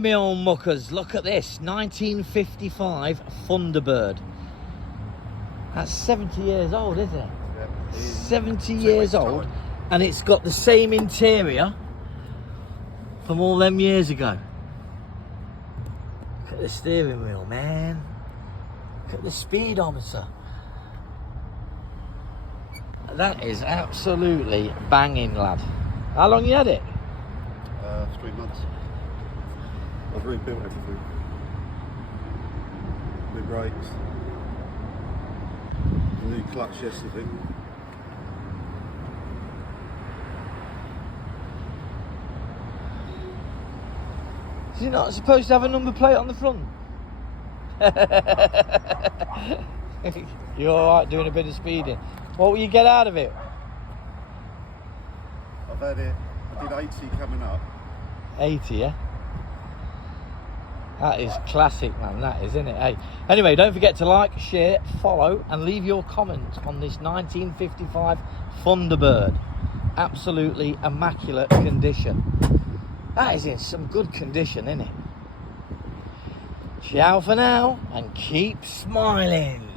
Me old muckers, look at this 1955 Thunderbird. That's 70 years old, isn't it? Yeah, 70 years old, and it's got the same interior from all them years ago. Look at the steering wheel, man. Look at the speedometer. That is absolutely banging, lad. How long you had it? 3 months. I've rebuilt everything. New brakes. New clutch yesterday. Is it not supposed to have a number plate on the front? You're alright doing a bit of speeding. What will you get out of it? I've had it, I did 80 coming up. 80, yeah? That is classic, man, that is, isn't it? Hey, anyway, don't forget to like, share, follow, and leave your comment on this 1955 Thunderbird. Absolutely immaculate condition. That is in some good condition, isn't it? Ciao for now, and keep smiling.